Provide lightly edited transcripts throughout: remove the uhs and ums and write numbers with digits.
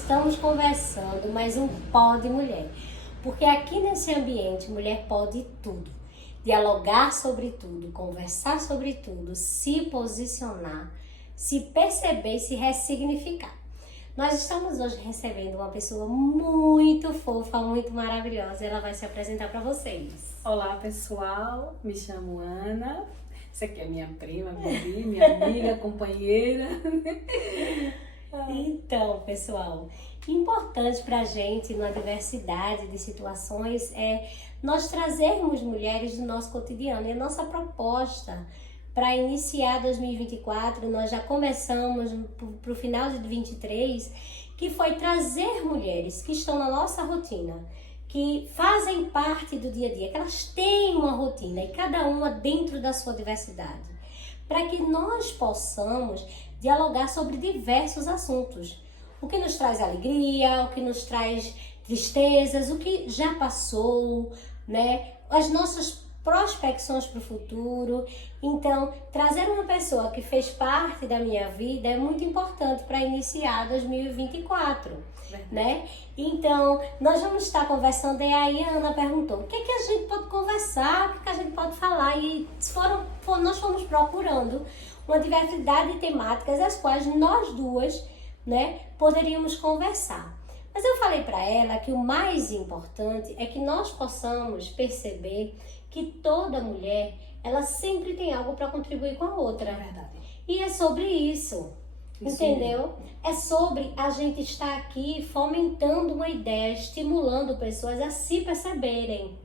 estamos conversando mais um Pode Mulher. Porque aqui nesse ambiente, mulher pode tudo. Dialogar sobre tudo, conversar sobre tudo, se posicionar, se perceber e se ressignificar. Nós estamos hoje recebendo uma pessoa muito fofa, muito maravilhosa. Ela vai se apresentar para vocês. Olá, pessoal. Me chamo Ana. Essa aqui é minha prima, Bibi, minha amiga, companheira. Então, pessoal, importante para a gente, numa diversidade de situações, é nós trazermos mulheres do nosso cotidiano. E a nossa proposta para iniciar 2024, nós já começamos para o final de 2023, que foi trazer mulheres que estão na nossa rotina, que fazem parte do dia a dia, que elas têm uma rotina e cada uma dentro da sua diversidade, para que nós possamos dialogar sobre diversos assuntos. O que nos traz alegria, o que nos traz tristezas, o que já passou, né? As nossas prospecções para o futuro. Então, trazer uma pessoa que fez parte da minha vida é muito importante para iniciar 2024, né? Então, nós vamos estar conversando e aí a Ana perguntou, o que é que a gente pode conversar, o que é que a gente pode falar? E nós fomos procurando uma diversidade de temáticas as quais nós duas, né, poderíamos conversar. Mas eu falei para ela que o mais importante é que nós possamos perceber que toda mulher, ela sempre tem algo para contribuir com a outra. É verdade. E é sobre isso, entendeu? É sobre a gente estar aqui fomentando uma ideia, estimulando pessoas a se perceberem,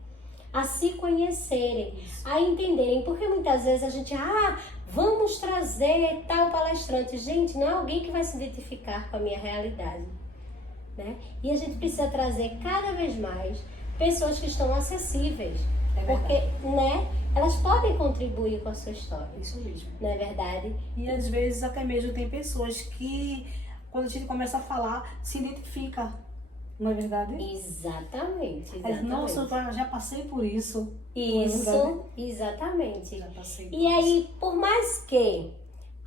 a se conhecerem, a entenderem. Porque muitas vezes a gente, vamos trazer tal palestrante. Gente, não é alguém que vai se identificar com a minha realidade, né? E a gente precisa trazer cada vez mais pessoas que estão acessíveis. Porque, né, elas podem contribuir com a sua história. Isso mesmo. Não é verdade? E às vezes até mesmo tem pessoas que, quando a gente começa a falar, se identifica. Não é verdade? Exatamente. Mas, nossa, eu já passei por isso. Isso, exatamente. Já passei por E aí, por mais que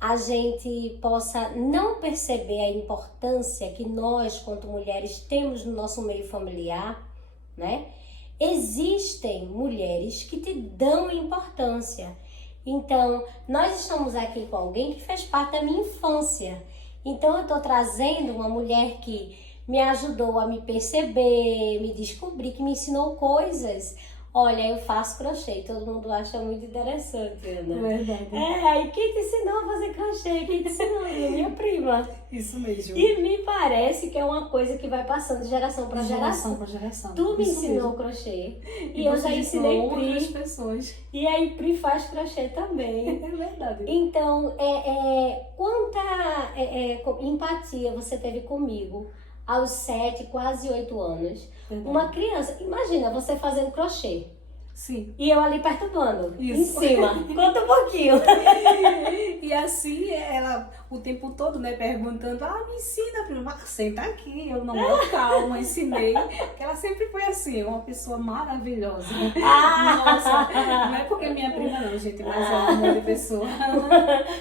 a gente possa não perceber a importância que nós, quanto mulheres, temos no nosso meio familiar, né? Existem mulheres que te dão importância. Então, nós estamos aqui com alguém que fez parte da minha infância. Então, eu estou trazendo uma mulher que me ajudou a me perceber, me descobrir, que me ensinou coisas. Olha, eu faço crochê, todo mundo acha muito interessante, Ana. Verdade. Aí quem te ensinou a fazer crochê? Quem te ensinou? Minha prima. Isso mesmo. E me parece que é uma coisa que vai passando de geração para geração. Para geração. Tu me Isso ensinou mesmo. crochê e eu já ensinei outras Pri. pessoas. E aí Pri faz crochê também. É verdade. Então, quanta empatia você teve comigo aos 7, quase 8 anos. Verdade. Uma criança, imagina você fazendo crochê. Sim. E eu ali perturbando, Isso. em cima. Conta um pouquinho. E assim, ela o tempo todo, né, perguntando, me ensina, prima, senta aqui, eu não, calma, ensinei, que ela sempre foi assim, uma pessoa maravilhosa. Nossa, não é porque minha prima não, gente, mas é um amor de pessoa.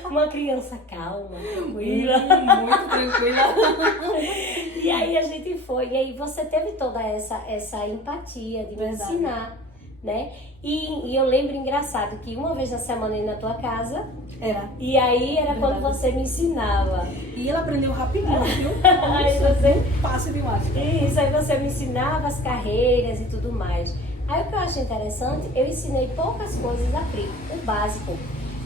Uma criança calma, tranquila. Muito tranquila. E aí a gente foi, e aí você teve toda essa empatia de me Verdade. ensinar, né? E eu lembro engraçado que uma vez na semana eu ia na tua casa, Era. e aí era quando Verdade. você me ensinava. E ela aprendeu rapidinho, viu? Aí você... Passe de mágica. Isso, aí você me ensinava as carreiras e tudo mais. Aí o que eu acho interessante, eu ensinei poucas coisas a Pri, o básico.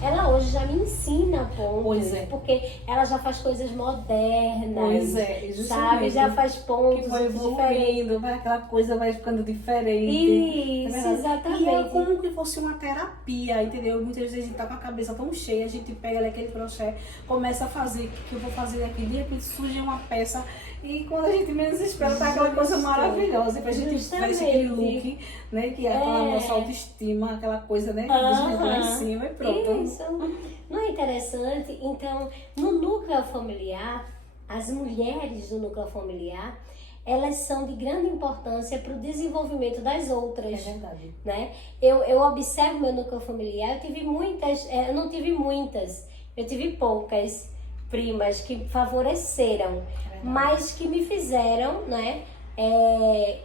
Ela hoje já me ensina pontos, Pois é. porque ela já faz coisas modernas, Pois é, justamente. sabe? Já faz pontos Que vai diferentes. evoluindo, vai aquela coisa vai ficando diferente. Isso, É verdade. exatamente. E é como que fosse uma terapia, entendeu? Muitas vezes a gente tá com a cabeça tão cheia, a gente pega ali aquele crochê, começa a fazer, o que eu vou fazer aqui, de repente surge uma peça e quando a gente menos espera, tá aquela coisa maravilhosa. Depois a gente faz aquele look, né? Que é aquela nossa autoestima, aquela coisa, né? Lá em cima e pronto. Isso. Não é interessante? Então, no núcleo familiar, as mulheres do núcleo familiar, elas são de grande importância para o desenvolvimento das outras. É verdade. Né? Eu observo meu núcleo familiar, eu não tive muitas, eu tive poucas, primas que favoreceram, mas que me fizeram, né?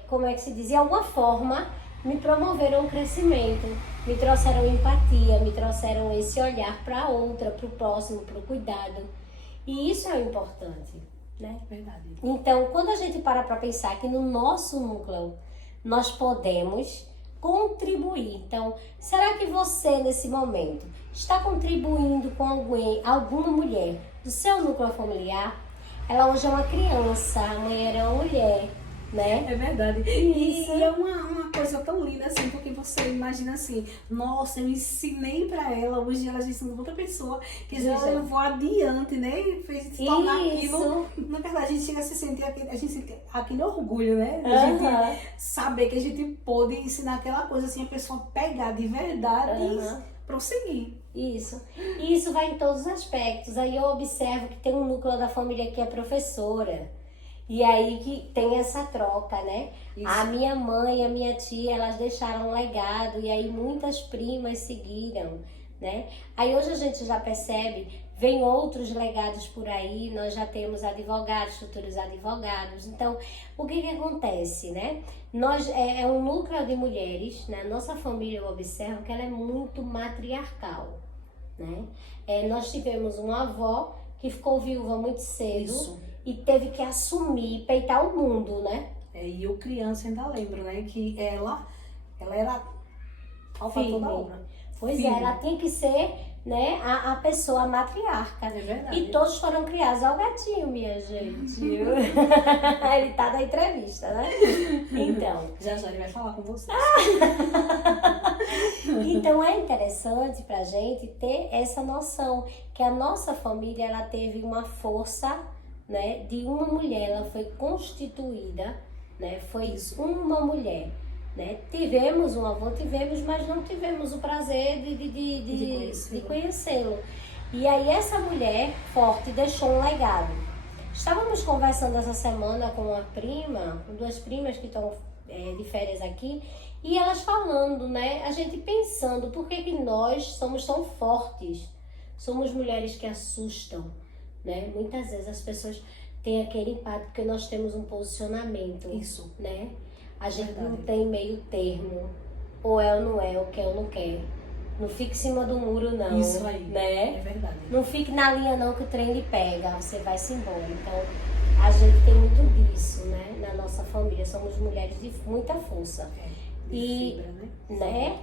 Como é que se diz? De alguma forma, me promoveram o crescimento, me trouxeram empatia, me trouxeram esse olhar para a outra, para o próximo, para o cuidado. E isso é o importante, né? Verdade. Então, quando a gente para pensar que no nosso núcleo nós podemos contribuir. Então, será que você, nesse momento, está contribuindo com alguma mulher do seu núcleo familiar? Ela hoje é uma criança, amanhã era uma mulher, né? É verdade. Isso. E é uma coisa tão linda assim, porque você imagina assim, nossa, eu ensinei pra ela, hoje ela já ensinou outra pessoa que já Isso. levou adiante, né? E fez se tornar Isso. aquilo. Na verdade, a gente chega a se sentir, a gente sente aquele orgulho, né? A gente saber que a gente pôde ensinar aquela coisa assim, a pessoa pegar de verdade e prosseguir. Isso. E isso vai em todos os aspectos. Aí eu observo que tem um núcleo da família que é professora. E aí que tem essa troca, né? Isso. A minha mãe e a minha tia, elas deixaram um legado e aí muitas primas seguiram, né? Aí hoje a gente já percebe, vem outros legados por aí, nós já temos advogados, futuros advogados. Então, o que acontece, né? Nós, é um núcleo de mulheres, né? Nossa família, eu observo que ela é muito matriarcal, né? Nós tivemos uma avó que ficou viúva muito cedo. Isso. E teve que assumir, peitar o mundo, né? E eu criança ainda lembro, né? Que ela era alta Firme. toda obra. Pois Firme. ela tinha que ser, né, a pessoa, a matriarca. É verdade. E todos foram criados. Olha o gatinho, minha gente. Ele tá na entrevista, né? Então. Já ele vai falar com você. Então é interessante pra gente ter essa noção que a nossa família, ela teve uma força, né, de uma mulher, ela foi constituída, né, foi uma mulher, né, tivemos um avô, mas não tivemos o prazer de conhecê-lo. E aí essa mulher forte deixou um legado. Estávamos conversando essa semana com uma prima, com duas primas que estão de férias aqui, e elas falando, né, a gente pensando, por que nós somos tão fortes? Somos mulheres que assustam, né? Muitas vezes as pessoas têm aquele impacto porque nós temos um posicionamento. Isso. Né? A gente Verdade. não tem meio termo. Ou é ou não é, ou quer ou não quer. Não fique em cima do muro, não. Isso aí. Né? É verdade. Não fique na linha, não, que o trem lhe pega. Você vai-se embora. Então, a gente tem muito disso, né? Na nossa família. Somos mulheres de muita força. Fibra, né?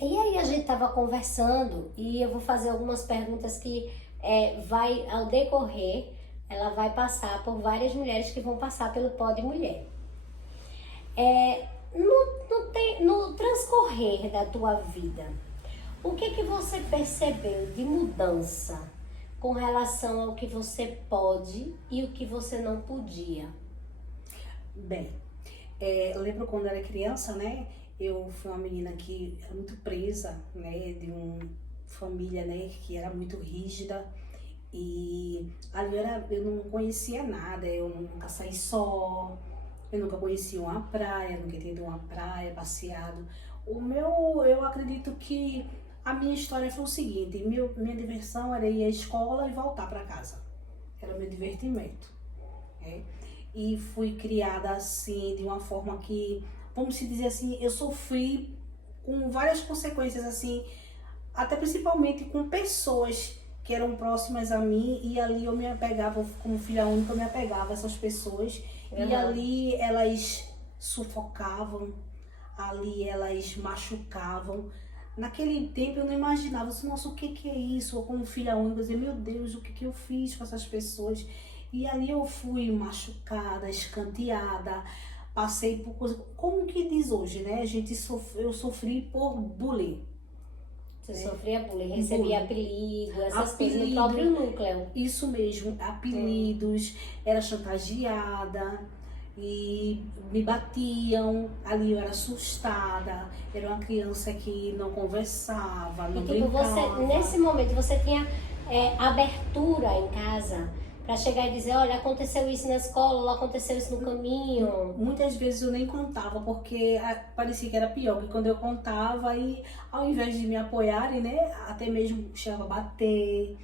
E aí a gente tava conversando e eu vou fazer algumas perguntas que vai, ao decorrer, ela vai passar por várias mulheres que vão passar pelo Pode Mulher. No transcorrer da tua vida, o que você percebeu de mudança com relação ao que você pode e o que você não podia? Bem, eu lembro quando eu era criança, né? Eu fui uma menina que era muito presa, né? De uma família, né? Que era muito rígida. E ali eu não conhecia nada, eu nunca saí só, eu nunca conheci uma praia, nunca tinha ido a uma praia, passeado. Eu acredito que a minha história foi o seguinte, minha diversão era ir à escola e voltar para casa. Era o meu divertimento. E fui criada assim, de uma forma que, vamos dizer assim, eu sofri com várias consequências assim, até principalmente com pessoas que eram próximas a mim, e ali eu me apegava, como filha única, eu me apegava a essas pessoas, e ali elas sufocavam, ali elas machucavam. Naquele tempo eu não imaginava, assim, nossa, o que é isso? Eu como filha única, eu dizia, meu Deus, o que eu fiz com essas pessoas? E ali eu fui machucada, escanteada, passei por coisas, como que diz hoje, né? Eu sofri por bullying. Você sofria bullying, recebia apelido, essas coisas no Apelido. próprio núcleo. Isso mesmo, apelidos, era chantageada e me batiam, ali eu era assustada, era uma criança que não conversava, não E tipo, brincava. você, nesse momento, você tinha abertura em casa pra chegar e dizer, olha, aconteceu isso na escola, ou aconteceu isso no caminho. Muitas vezes eu nem contava, porque parecia que era pior, que quando eu contava, e ao invés de me apoiarem, né, até mesmo chegava a bater.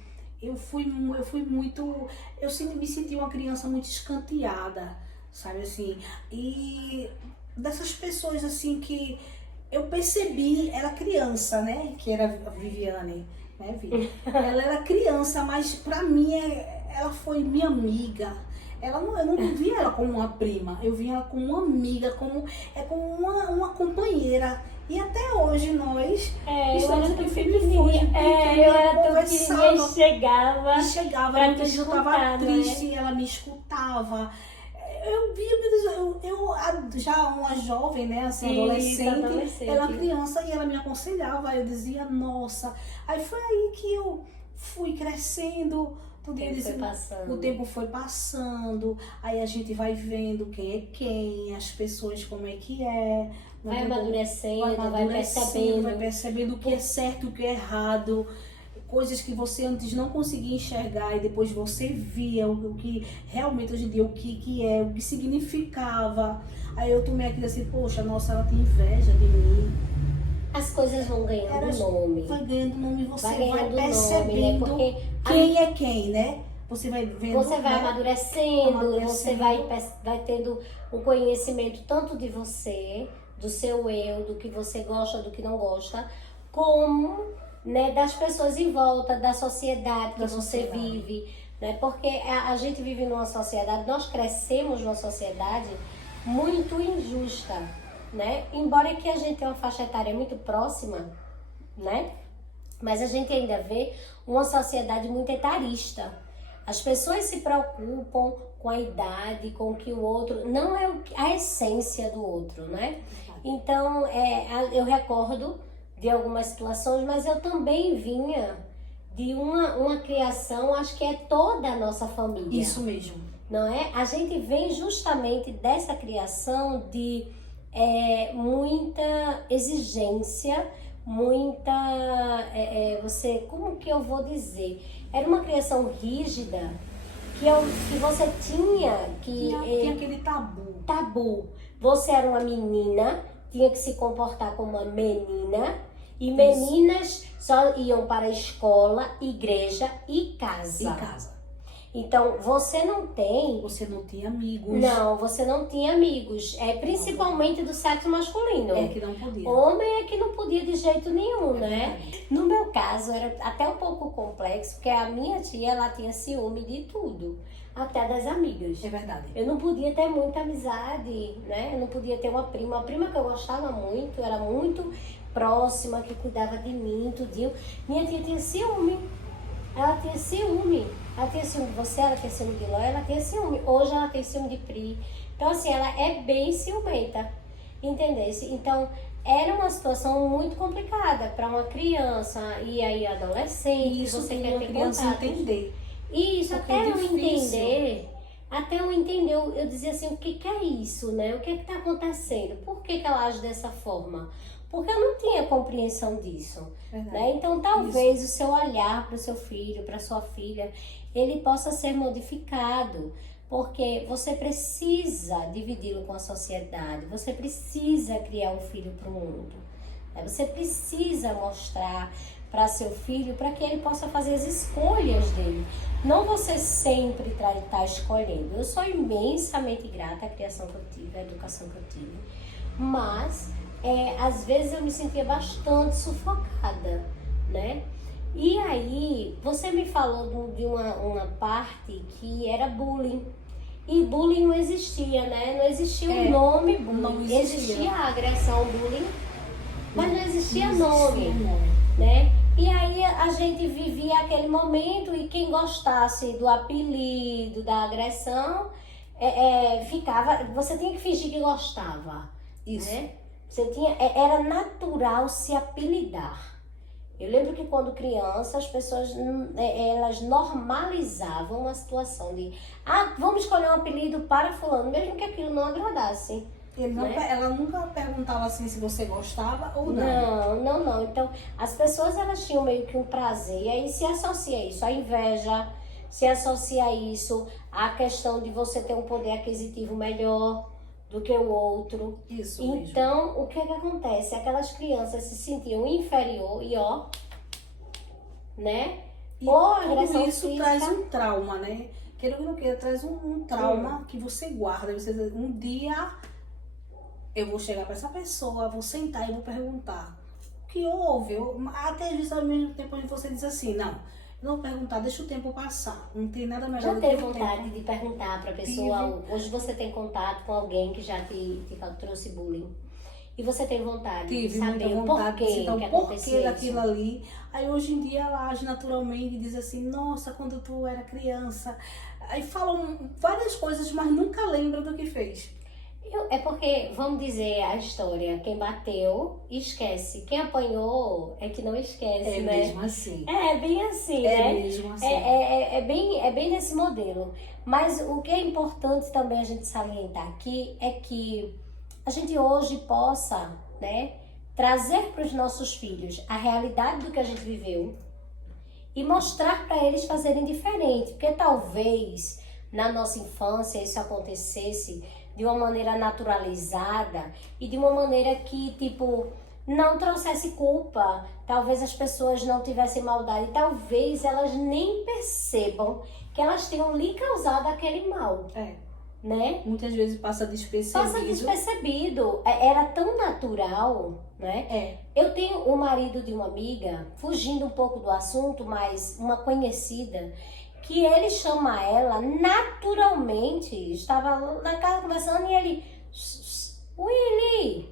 me senti uma criança muito escanteada, sabe assim, e dessas pessoas assim que eu percebi, era criança, né, que era a Viviane, né, Vi? Ela era criança, mas pra mim ela foi minha amiga. Eu não via ela como uma prima, eu via ela como uma amiga, como uma companheira. E até hoje nós estamos aqui firme e forte. Eu era tão pequenininha e chegava. E chegava, pra muitas te vezes eu escutar, estava triste né? e ela me escutava. Eu via, meu Deus, já uma jovem, né, assim, adolescente, ela criança, e ela me aconselhava, eu dizia, nossa. Aí foi aí que eu fui crescendo, o tempo foi passando, aí a gente vai vendo quem é quem, as pessoas como é que é. Vai amadurecendo, vai percebendo o que é certo, o que é errado. Coisas que você antes não conseguia enxergar e depois você via o que realmente hoje em dia, o que significava. Aí eu tomei aquilo assim, poxa, nossa, ela tem inveja de mim. As coisas vão ganhando nome. Vai ganhando nome, você vai percebendo nome, né? quem é quem, né? Você vai vendo. Você vai amadurecendo, você vai tendo um conhecimento tanto de você, do seu eu, do que você gosta, do que não gosta, como, né, das pessoas em volta, da sociedade que você vive, né? Porque a gente vive numa sociedade, nós crescemos numa sociedade muito injusta, né? Embora que a gente tenha uma faixa etária muito próxima, né? Mas a gente ainda vê uma sociedade muito etarista. As pessoas se preocupam com a idade, com o que o outro... Não é a essência do outro, né? Então, eu recordo de algumas situações, mas eu também vinha de uma criação, acho que é toda a nossa família. Isso mesmo. Não é? A gente vem justamente dessa criação de muita exigência, muita... como que eu vou dizer? Era uma criação rígida que você tinha que... Tinha aquele tabu. Você era uma menina, tinha que se comportar como uma menina, e meninas só iam para a escola, igreja e casa. Então, você não tinha amigos. Não, você não tinha amigos. Principalmente do sexo masculino. Que não podia. Homem é que não podia de jeito nenhum, né? No meu caso, era até um pouco complexo, porque a minha tia, ela tinha ciúme de tudo. Até das amigas. É verdade. Eu não podia ter muita amizade, né? Eu não podia ter uma prima que eu gostava muito, era muito próxima, que cuidava de mim, tudinho. Minha tia tinha ciúme. Ela tinha ciúme de você, ela tinha ciúme de Ló, ela tinha ciúme. Hoje ela tem ciúme de Pri. Então, assim, ela é bem ciumenta, entendesse? Então, era uma situação muito complicada para uma criança e aí adolescente. Isso você tem quer uma ter criança contato. entender. Isso, porque até eu entender, eu dizia assim, o que é isso, né? O que está acontecendo? Por que ela age dessa forma? Porque eu não tinha compreensão disso, né? Então, talvez o seu olhar para o seu filho, para sua filha, ele possa ser modificado, porque você precisa dividi-lo com a sociedade, você precisa criar um filho para o mundo, né? Você precisa mostrar para seu filho, para que ele possa fazer as escolhas dele. Não você sempre tá escolhendo. Eu sou imensamente grata à criação que eu tive, à educação que eu tive, mas... às vezes eu me sentia bastante sufocada, né? E aí, você me falou de uma parte que era bullying. E bullying não existia, né? Não existia o nome bullying. Não existia a agressão bullying, mas não existia nome, né? E aí a gente vivia aquele momento e quem gostasse do apelido, da agressão, ficava... Você tinha que fingir que gostava, né? Era natural se apelidar. Eu lembro que quando criança, as pessoas elas normalizavam a situação de vamos escolher um apelido para fulano, mesmo que aquilo não agradasse. Ela nunca perguntava assim se você gostava ou não. Não. Então, as pessoas elas tinham meio que um prazer, e aí se associa isso à inveja, se associa isso à questão de você ter um poder aquisitivo melhor do que o outro. Isso então, mesmo. O que acontece? Aquelas crianças se sentiam inferior e né? E Ou tudo agressão isso física. traz um trauma, né? Queira ou não queira, traz um trauma que você guarda. Você, um dia eu vou chegar para essa pessoa, vou sentar e vou perguntar o que houve. Até às vezes ao mesmo tempo você diz assim, não, eu não vou perguntar, deixa o tempo passar. Não tem nada melhor Já do teve que o vontade tempo. de perguntar pra pessoa, hoje você tem contato com alguém que já te trouxe bullying. E você tem vontade de Tive muita saber o vontade de porquê citar que o porquê acontecia daquilo isso. ali. Aí hoje em dia ela age naturalmente e diz assim, nossa, quando tu era criança. Aí falam várias coisas, mas nunca lembra do que fez. É porque, vamos dizer a história, quem bateu, esquece. Quem apanhou é que não esquece, É né? mesmo assim. É bem assim, É né? mesmo assim. É bem nesse modelo. Mas o que é importante também a gente salientar aqui é que a gente hoje possa, né, trazer para os nossos filhos a realidade do que a gente viveu e mostrar para eles fazerem diferente. Porque talvez na nossa infância isso acontecesse de uma maneira naturalizada e de uma maneira que, tipo, não trouxesse culpa. Talvez as pessoas não tivessem maldade, talvez elas nem percebam que elas tenham lhe causado aquele mal, É. né? Muitas vezes passa despercebido. Passa despercebido. Era tão natural, né? É. Eu tenho o marido de uma amiga, fugindo um pouco do assunto, mas uma conhecida, que ele chama ela naturalmente, estava na casa conversando e ele, Willy.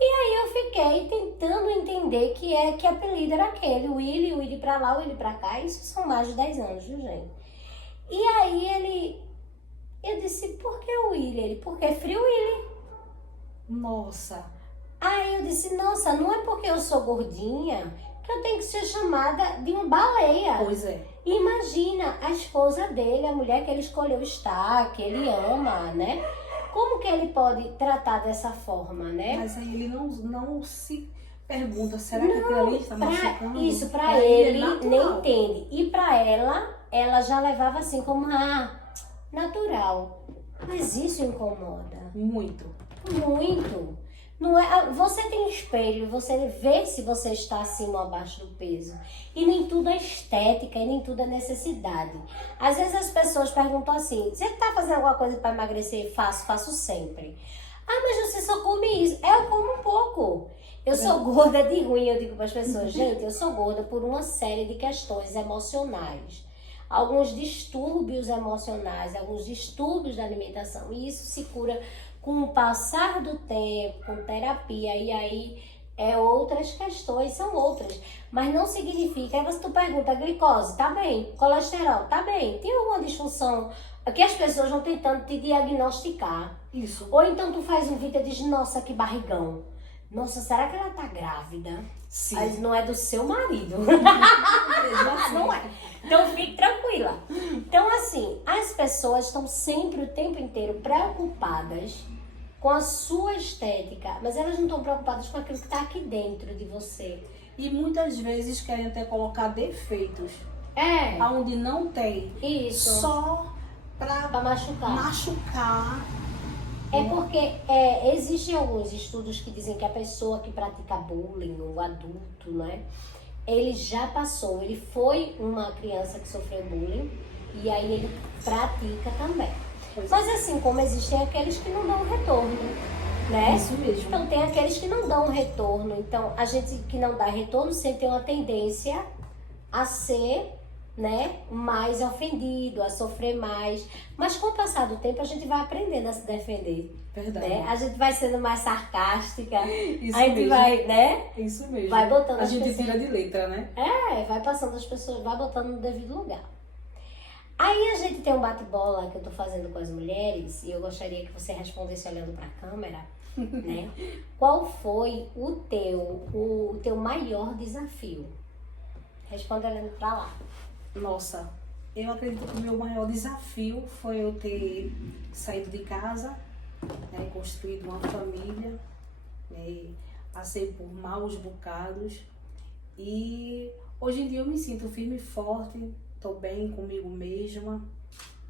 E aí eu fiquei tentando entender que apelido era aquele, Willy pra lá, Willy pra cá, isso são mais de 10 anos, viu, gente? E aí eu disse, por que o Willy? Ele, porque é Free Willy. Nossa. Aí eu disse, nossa, não é porque eu sou gordinha que eu tenho que ser chamada de uma baleia. Pois é. Imagina a esposa dele, a mulher que ele escolheu estar, que ele ama, né? Como que ele pode tratar dessa forma, né? Mas aí ele não se pergunta, será que aquilo ali está machucando? Isso, pra ele, é nem natural. entende. E pra ela já levava assim como, natural. Mas isso incomoda. Muito. Muito. Não é, você tem espelho, você vê se você está acima ou abaixo do peso. E nem tudo é estética, e nem tudo é necessidade. Às vezes as pessoas perguntam assim, você está fazendo alguma coisa para emagrecer? Faço sempre. Ah, mas você só come isso. Eu como um pouco. Eu sou gorda de ruim, eu digo para as pessoas, gente, eu sou gorda por uma série de questões emocionais. Alguns distúrbios emocionais, alguns distúrbios da alimentação. E isso se cura com o passar do tempo, com terapia, e aí outras questões, são outras. Mas não significa, aí tu pergunta, glicose, tá bem, colesterol, tá bem, tem alguma disfunção que as pessoas vão tentando te diagnosticar. Isso. Ou então tu faz um vídeo e diz, nossa, que barrigão. Nossa, será que ela tá grávida? Sim. Mas não é do seu marido. Mesmo Não é. Então fique tranquila. Então assim, as pessoas estão sempre o tempo inteiro preocupadas com a sua estética, mas elas não estão preocupadas com aquilo que está aqui dentro de você. E muitas vezes querem até colocar defeitos É, onde não tem. isso. Só para Pra machucar. machucar. É porque existem alguns estudos que dizem que a pessoa que pratica bullying, o adulto, né? Ele já passou, ele foi uma criança que sofreu bullying e aí ele pratica também. Mas assim como existem aqueles que não dão retorno, né? Isso mesmo. Então tem aqueles que não dão retorno. Então a gente que não dá retorno sempre tem uma tendência a ser, né, mais ofendido, a sofrer mais. Mas com o passar do tempo a gente vai aprendendo a se defender. Verdade. Né? A gente vai sendo mais sarcástica. Isso a gente mesmo. vai, né? Isso mesmo. Vai botando a as gente pessoas- tira de letra, né? Vai passando as pessoas, vai botando no devido lugar. Aí a gente tem um bate-bola que eu tô fazendo com as mulheres e eu gostaria que você respondesse olhando pra câmera, né? Qual foi o teu maior desafio? Responda olhando pra lá. Nossa, eu acredito que o meu maior desafio foi eu ter saído de casa, né, construído uma família, né, passei por maus bocados e hoje em dia eu me sinto firme e forte, estou bem comigo mesma,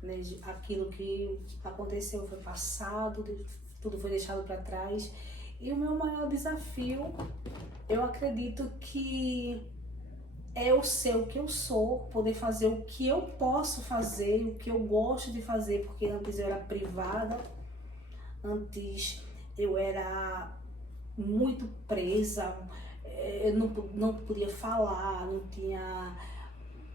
né, aquilo que aconteceu foi passado, tudo foi deixado para trás e o meu maior desafio, eu acredito que é eu ser o que eu sou, poder fazer o que eu posso fazer, o que eu gosto de fazer, porque antes eu era privada, antes eu era muito presa, eu não podia falar, não tinha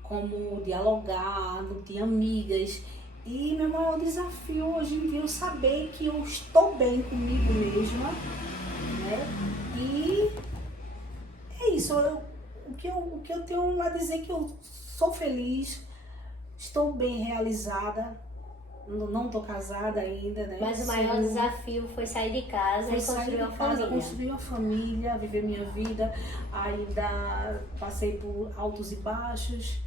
como dialogar, não tinha amigas. E meu maior desafio hoje em dia é eu saber que eu estou bem comigo mesma, né? E é isso, o que eu tenho a dizer é que eu sou feliz, estou bem realizada, não estou casada ainda, né? Mas o maior desafio foi sair de casa e construir uma família. Construir uma família, viver minha vida. Ainda passei por altos e baixos,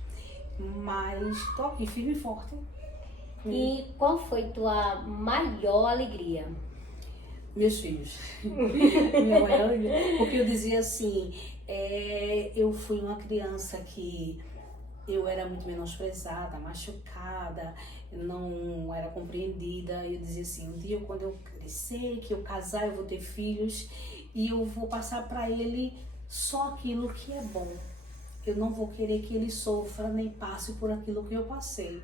mas estou aqui firme e forte. E qual foi tua maior alegria? Meus filhos. Minha maior alegria. Porque eu dizia assim, eu fui uma criança que eu era muito menosprezada, machucada, não era compreendida. Eu dizia assim, um dia quando eu crescer, que eu casar, eu vou ter filhos e eu vou passar para ele só aquilo que é bom. Eu não vou querer que ele sofra nem passe por aquilo que eu passei.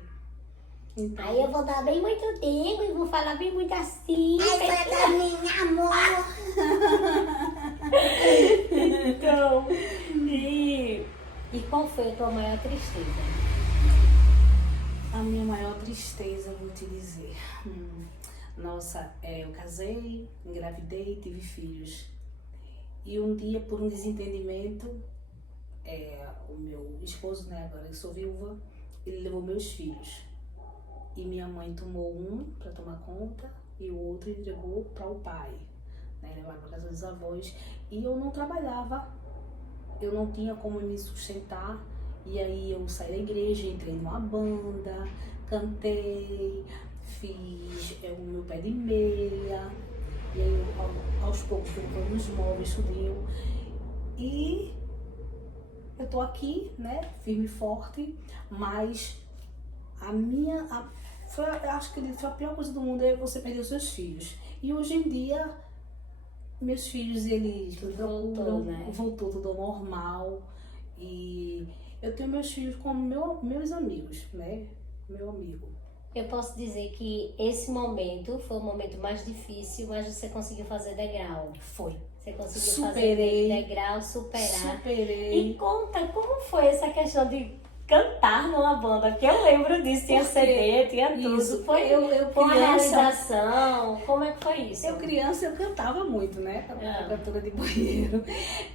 Então, Aí eu vou dar bem muito tempo e vou falar bem muito assim. Ai, vai dar minha amor. Então, e qual foi a tua maior tristeza? a minha maior tristeza, eu vou te dizer. Nossa, eu casei, engravidei, tive filhos. E um dia, por um desentendimento, o meu esposo, né, agora eu sou viúva, ele levou meus filhos. E minha mãe tomou um para tomar conta e o outro entregou para o pai, né, levaram para casa dos avós. E eu não trabalhava, eu não tinha como me sustentar. E aí eu saí da igreja, entrei numa banda, cantei, fiz o meu pé de meia. E aí eu, aos poucos fui comprando os móveis, tudinho. E eu tô aqui, né, firme e forte, mas eu acho que foi a pior coisa do mundo é você perder os seus filhos. E hoje em dia, meus filhos, eles voltou tudo ao normal. E eu tenho meus filhos como meus amigos, né, meu amigo. Eu posso dizer que esse momento foi o momento mais difícil, mas você conseguiu fazer degrau. Foi. Você conseguiu Superei. fazer degrau, superar. Superei. E conta, como foi essa questão de cantar numa banda? Porque eu lembro disso, tinha CD, tinha tudo. Isso, Foi eu uma criança, realização, como é que foi isso? eu criança, eu cantava muito, né? Era cantora de banheiro.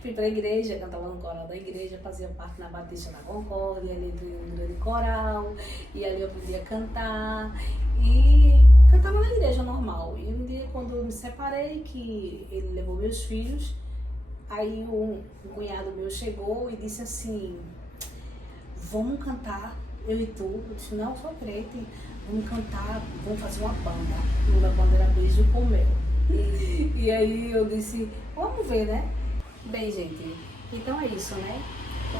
Fui pra igreja, cantava no coral da igreja, fazia parte na Batista da Concórdia, ali do grande coral. E ali eu podia cantar. E cantava na igreja normal. E um dia, quando eu me separei, que ele levou meus filhos, aí um cunhado meu chegou e disse assim: vamos cantar, eu e tu. Eu disse, não, eu sou crente, vamos cantar, vamos fazer uma banda. O nome da banda era Beijo com Mel. E aí eu disse, vamos ver, né? Bem, gente, então é isso, né?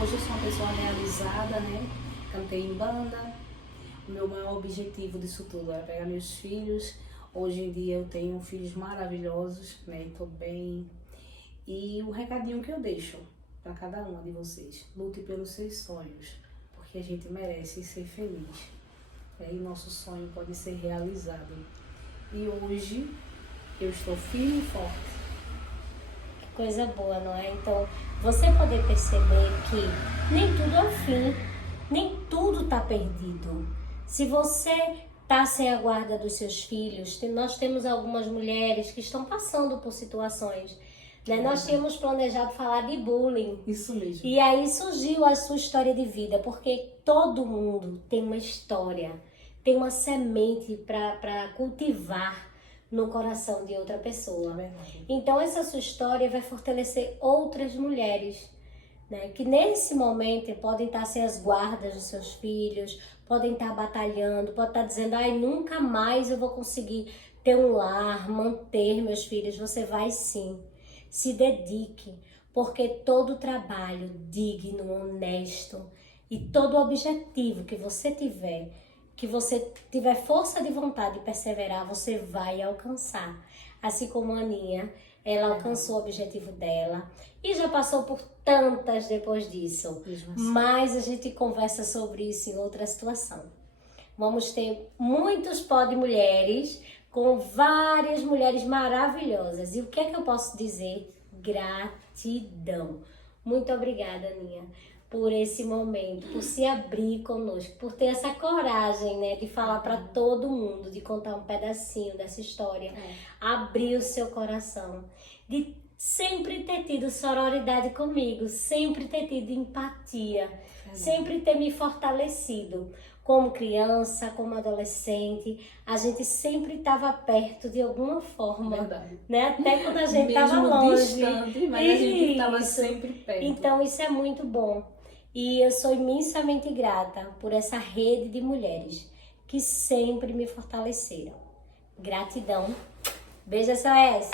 Hoje eu sou uma pessoa realizada, né? Cantei em banda. O meu maior objetivo disso tudo era pegar meus filhos. Hoje em dia eu tenho filhos maravilhosos, né? Estou bem. E o recadinho que eu deixo para cada uma de vocês: lute pelos seus sonhos, porque a gente merece ser feliz. E nosso sonho pode ser realizado. E hoje eu estou firme e forte. Que coisa boa, não é? Então, você poder perceber que nem tudo é o fim, nem tudo está perdido. Se você está sem a guarda dos seus filhos, nós temos algumas mulheres que estão passando por situações, né? Nós tínhamos planejado falar de bullying. Isso mesmo. E aí surgiu a sua história de vida, porque todo mundo tem uma história, tem uma semente para cultivar no coração de outra pessoa. Verdade. Então essa sua história vai fortalecer outras mulheres, né, que nesse momento podem estar sem as guardas dos seus filhos, podem estar batalhando, podem estar dizendo, ai, nunca mais eu vou conseguir ter um lar, manter meus filhos. Você vai sim. Se dedique, porque todo trabalho digno, honesto e todo objetivo que você tiver força de vontade de perseverar, você vai alcançar. Assim como a Aninha, ela alcançou o objetivo dela e já passou por tantas depois disso. Mesmo assim. Mas a gente conversa sobre isso em outra situação. Vamos ter muitos pod mulheres com várias mulheres maravilhosas. E o que é que eu posso dizer? Gratidão. Muito obrigada, Aninha, por esse momento, por se abrir conosco, por ter essa coragem, né, de falar para todo mundo, de contar um pedacinho dessa história, abrir o seu coração, de sempre ter tido sororidade comigo, sempre ter tido empatia, sempre ter me fortalecido. Como criança, como adolescente, a gente sempre estava perto de alguma forma, Verdade. né? Até quando a gente estava Mesmo longe. distante, mas a gente estava Isso. sempre perto. Então isso é muito bom. E eu sou imensamente grata por essa rede de mulheres que sempre me fortaleceram. Gratidão. Beijo, SOS!